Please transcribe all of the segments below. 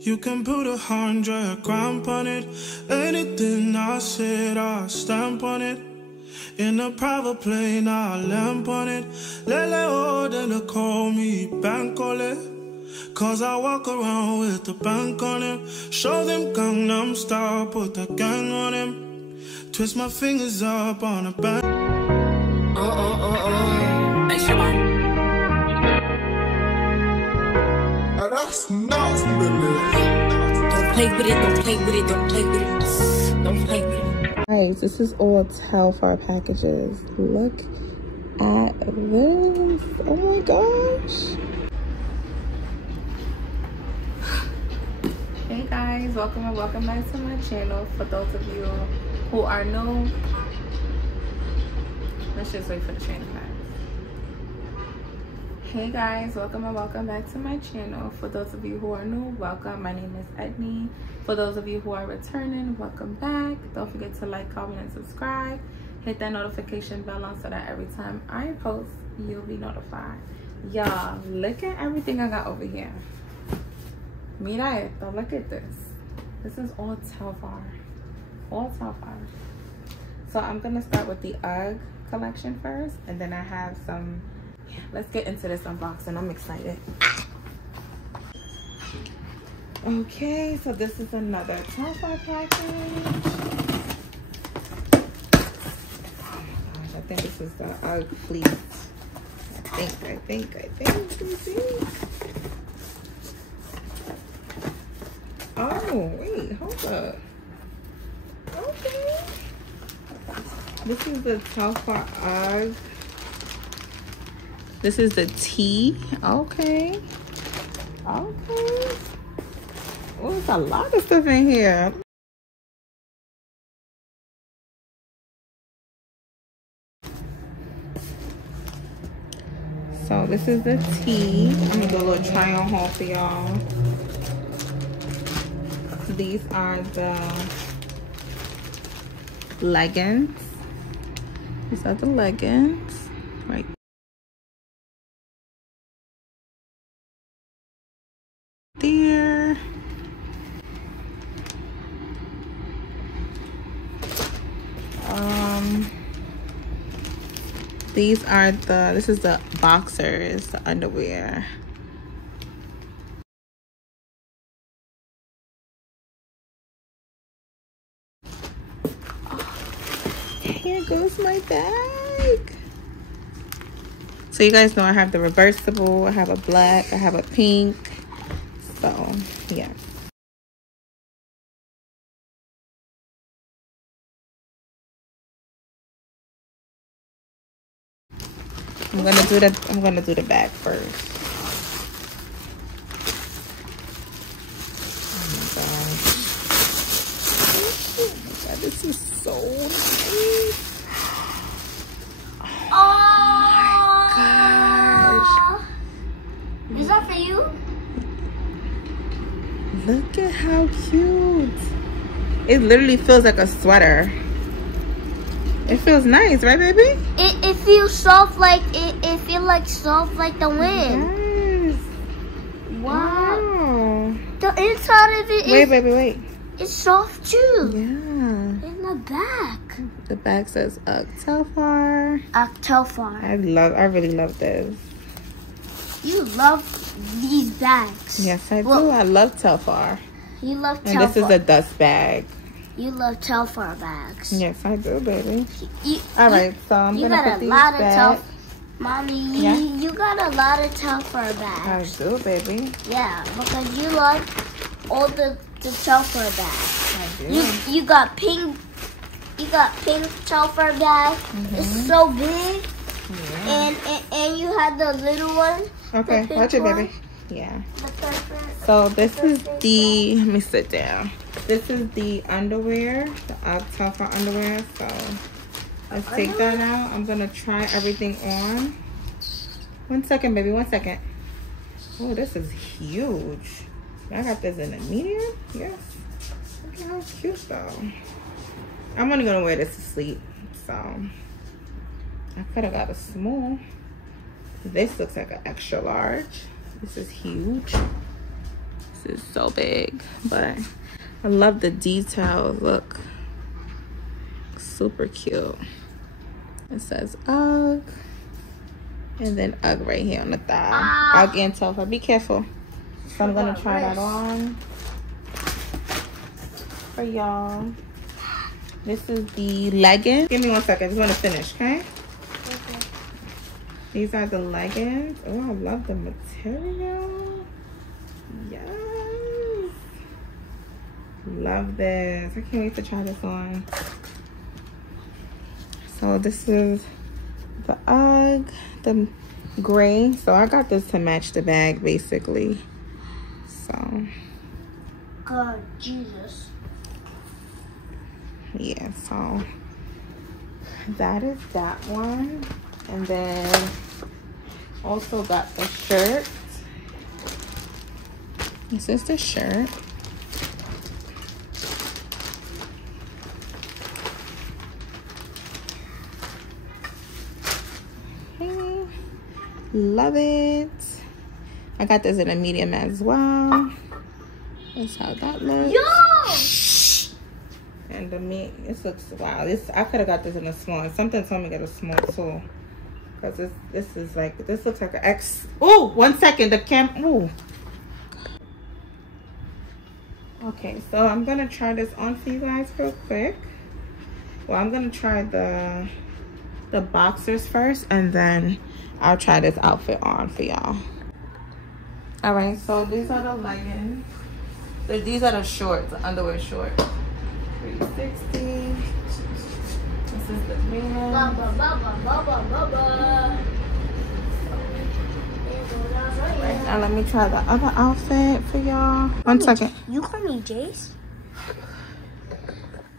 You can put 100 grand on it. Anything I said, I stamp on it. In a private plane, I lamp on it. Lele oh, then they call me Bankole. Cause I walk around with the bank on him. Show them Gangnam Style, put the gang on him. Twist my fingers up on a band. That's nuts, baby. Don't play with it, don't play with it, don't play with it. Don't play with it. Guys, this is all Telfar packages. Look at this. Oh my gosh. Hey guys, welcome and welcome back to my channel. For those of you who are new, let's just wait for the train to pass. Hey guys, welcome and welcome back to my channel. For those of you who are new, welcome. My name is Edney. For those of you who are returning, welcome back. Don't forget to like, comment, and subscribe. Hit that notification bell on so that every time I post, you'll be notified. Y'all, look at everything I got over here. Mira esto, look at this. This is all Telfar. All Telfar. So I'm gonna start with the UGG collection first, and then I have some. Yeah, let's get into this unboxing. I'm excited. Okay, so this is another Telfar package. Oh my gosh, I think this is the UGG Fleece. I think. Let me see. Oh, wait, hold up. Okay. This is the Telfar UGG. This is the T. Okay. Oh, there's a lot of stuff in here. So this is the T. I'm gonna do a little try on haul for y'all. These are the leggings. These are the leggings. Right. There. These are this is the boxers, the underwear. Here goes my bag. So you guys know I have the reversible, I have a black, I have a pink. So yeah. I'm gonna do the bag first. Oh my god, this is so nice. Oh my gosh. Is that for you? Look at how cute. It literally feels like a sweater. It feels nice, right, baby? It feels soft like it feels like soft like the wind. Yes. Wow. The inside of it is Wait. It's soft too. Yeah. In the back. The back says UGG Telfar. UGG Telfar. I really love this. You love these bags. Yes, I do. I love Telfar. You love Telfar. And this is a dust bag. You love Telfar bags. Yes, I do, baby. All right, so I'm gonna put these back. Mommy, yeah? you got a lot of Telfar bags. I do, baby. Yeah, because you love all the Telfar bags. I do. You got pink. You got pink Telfar bag. It's so big. Yeah. And you had the little one. Okay, watch it, baby. Yeah. The purple. So this is the. Let me sit down. This is the underwear, the UGG Telfar underwear. So let's take that out. I'm gonna try everything on. 1 second, baby. 1 second. Oh, this is huge. I got this in a medium. Yes. Look at how cute though. I'm only gonna wear this to sleep. So I could have got a small. This looks like an extra large. This is huge. This is so big, but I love the details. Look, super cute. It says UGG, and then UGG right here on the thigh. UGG and Telfar. Be careful. So I'm gonna try that on for y'all. This is the leggings. Give me 1 second. I just want to finish, okay? Okay. These are the leggings. Oh, I love the material. Yes. Love this. I can't wait to try this on. So this is the UGG, the gray. So I got this to match the bag, basically. So. God, Jesus. Yeah, so that is that one. And then also got the shirt. This is the shirt. Okay. Love it. I got this in a medium as well. That's how that looks. Yo! And the meat, this looks, wow, this, I could have got this in a small. Something told me to get a small too. Because this is like, this looks like an X. Oh, 1 second, the ooh. Okay, so I'm going to try this on for you guys real quick. Well, I'm going to try the boxers first, and then I'll try this outfit on for y'all. All right, so these are the leggings. So these are the shorts, the underwear shorts. 360. This is the man. Right now, let me try the other outfit for y'all. 1 second. You call me Jace?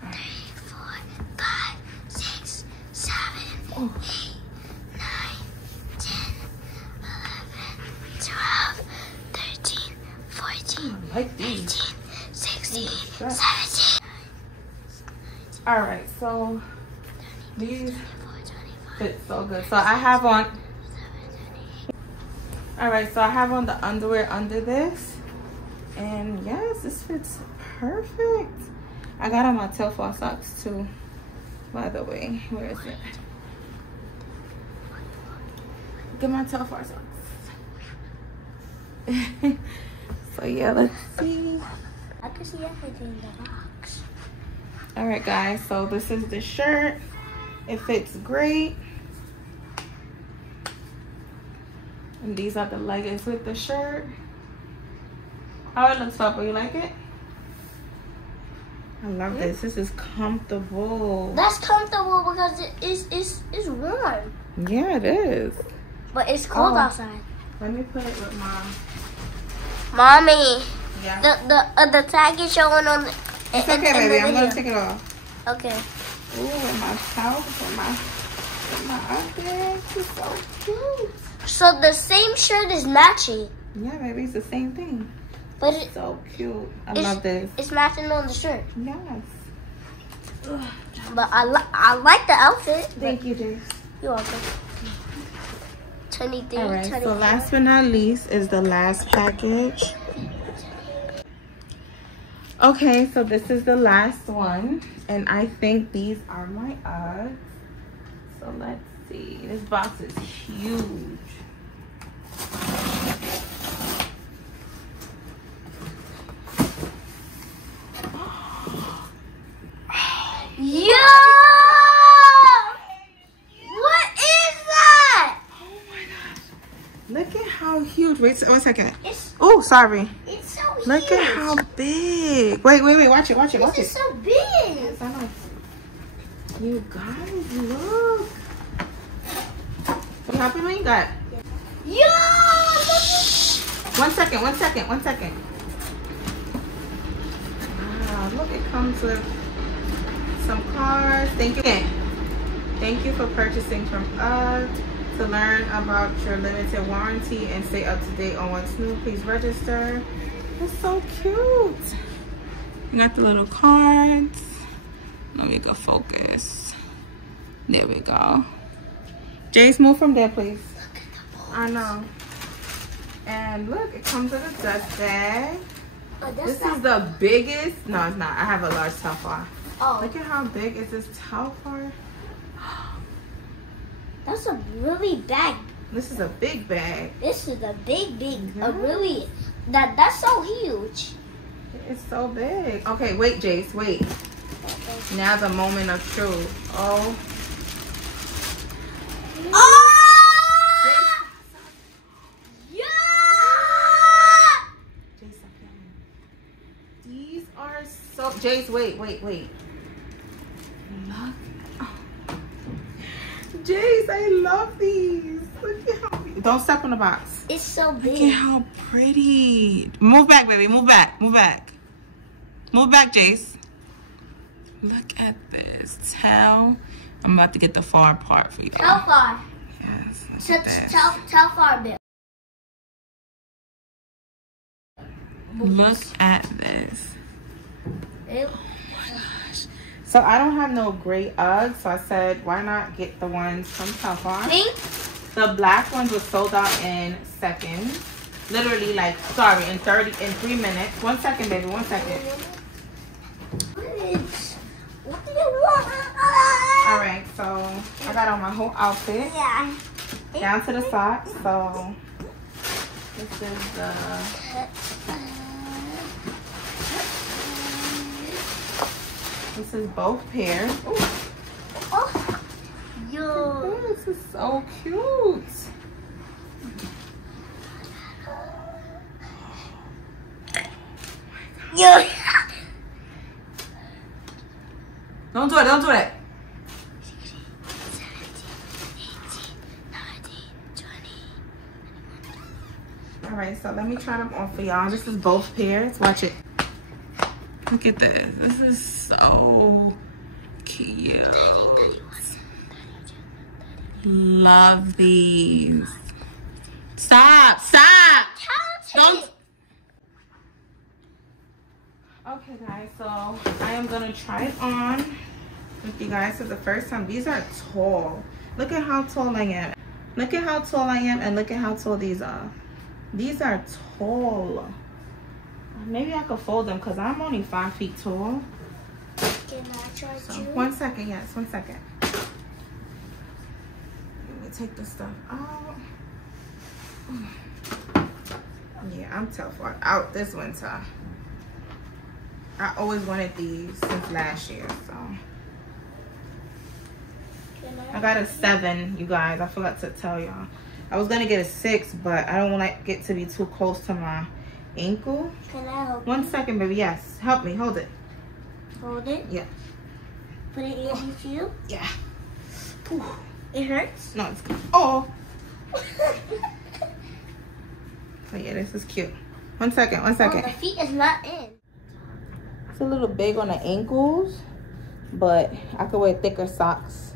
3, 4, 5, 6, 7, 8, 9, 10, 11, 12, 13, 14, I like these. 15, 16, 17. All right, so these fit so good. So I have on. All right, so I have on the underwear under this, and yes, this fits perfect. I got on my Telfar socks too, by the way. Where is it? Get my Telfar socks. So yeah, let's see. I can see everything in the box. All right, guys, so this is the shirt. It fits great. And these are the leggings with the shirt. How it looks, Papa? You like it? I love this. This is comfortable. That's comfortable because it's warm. Yeah, it is. But it's cold outside. Let me put it with Mom. Mommy. Yeah. The tag is showing on the. It's okay, baby. I'm gonna take it off. Okay. Ooh, with my towels, with my outfit. It's so cute. So the same shirt is matching. Yeah, baby, it's the same thing. But it's So cute. I love this. It's matching on the shirt. Yes. But I like the outfit. Thank you, Jace. You're welcome. 23, All right, 24. so last but not least is the last package. Okay, so this is the last one, and I think these are my Uggs. So let's see. This box is huge. Yo! What is that? Oh my gosh. Look at how huge. Wait 1 second. Oh, sorry. It's so huge. Look at how big. Wait. Watch it. This is so big. Yes, I know. You guys, look. What happened when you got? Yo! Look 1 second. Wow, look, it comes with some cards. Thank you for purchasing from UGG. To learn about your limited warranty and stay up to date on what's new, please register. It's so cute. You got the little cards. Let me go focus. There we go. Jace, move from there, please. at the box. I know. And look, it comes with a dust bag. This is the biggest. No, it's not. I have a large Telfar. Oh. Look at how big is this Telfar. That's a really bag. This is a big bag. This is a big, a really, that's so huge. It's so big. Okay, wait, Jace, wait. Now the moment of truth. Oh. Oh! Yeah! Jace, stop yelling. These are so. Jace, wait. Look. Oh. Jace, I love these. Look at how. Don't step on the box. It's so big. Look at how pretty. Move back, baby. Move back. Move back. Move back, Jace. Look at this. I'm about to get the far part for you. Telfar. Yes. Telfar bill. Look at this. Ew. So I don't have no gray Uggs, so I said, why not get the ones from Telfar? Pink? The black ones were sold out in seconds. Literally, like, sorry, in 3 minutes. 1 second, baby, 1 second. What do you want? All right, so I got on my whole outfit. Yeah. Down to the socks, so this is the... This is both pairs. Ooh. Oh. Yo. This is so cute. Yo. Don't do it, don't do it. 20. Alright, so let me try them on for y'all. This is both pairs. Watch it. Look at this. This is so cute. Love these. Stop! Stop! Don't. Okay, guys. So I am gonna try it on with you guys for the first time. These are tall. Look at how tall I am. Look at how tall I am, and look at how tall these are. These are tall. Maybe I could fold them because I'm only 5 feet tall. Can I try So, too? 1 second, yes, 1 second. Let me take this stuff out. Yeah, I'm Telfar out this winter. I always wanted these since last year, so. I got a 7, you guys. I forgot to tell y'all. I was gonna get a 6, but I don't want to get to be too close to my ankle. Can I help? 1 second, baby. Yes, help me. Hold it. Hold it? Yeah. Put it in you? Yeah. Ooh. It hurts? No, it's good. Oh. Oh yeah, this is cute. 1 second, 1 second. Oh, the feet is not in. It's a little big on the ankles, but I could wear thicker socks.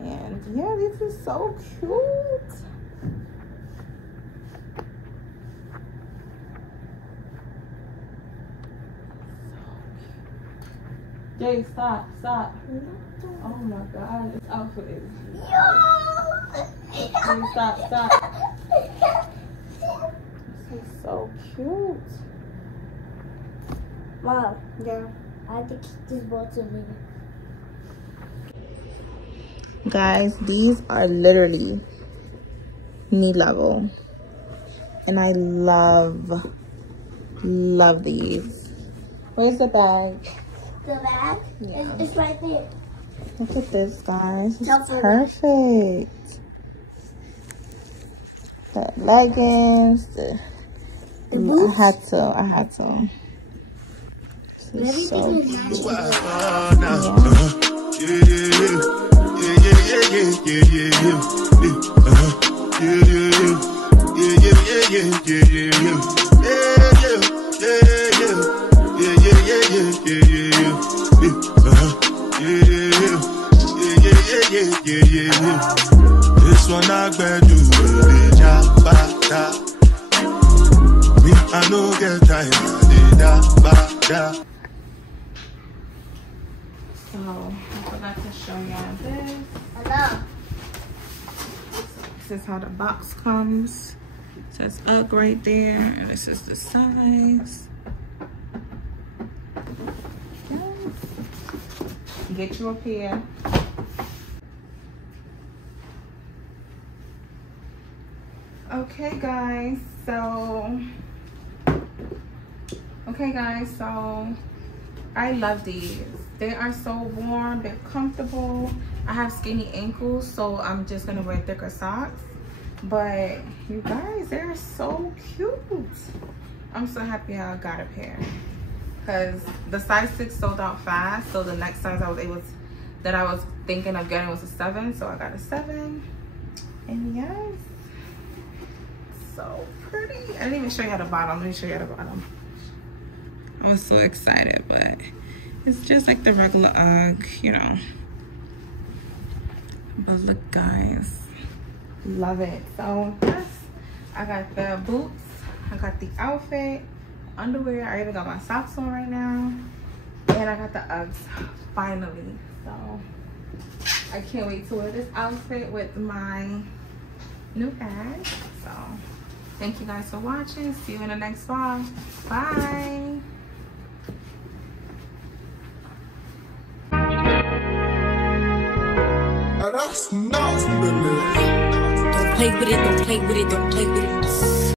And yeah, this is so cute. Jay, stop, stop. Oh my God, this outfit is... Jay, stop, stop. This is so cute. Mom, Yeah. I have to keep this bottle in. Guys, these are literally knee level. And I love these. Where's the bag? The bag? Yeah. It's right there. Look at this, guys. It's Telfar. perfect. The leggings. The boots? I had to. This is so Everything is cute. This one I better do me, I know get tired. So, I forgot to show y'all this. Hello. This is how the box comes. It says UGG right there, and this is the size. get you a pair. Okay guys, so I love these. They are so warm, they're comfortable. I have skinny ankles, so I'm just gonna wear thicker socks. But you guys, they're so cute. I'm so happy I got a pair, because the size 6 sold out fast. So the next size I was thinking of getting was a 7, so I got a 7. And yes, so pretty. I didn't even show you the bottom. Let me show you the bottom. I was so excited, but it's just like the regular UGG, you know. But look guys, love it. So yes, I got the boots, I got the outfit, underwear, I even got my socks on right now, and I got the Uggs finally. So I can't wait to wear this outfit with my new bag. So thank you guys for watching. See you in the next vlog. Bye. That's nuts, baby. Don't play with it, don't play with it, don't play with it.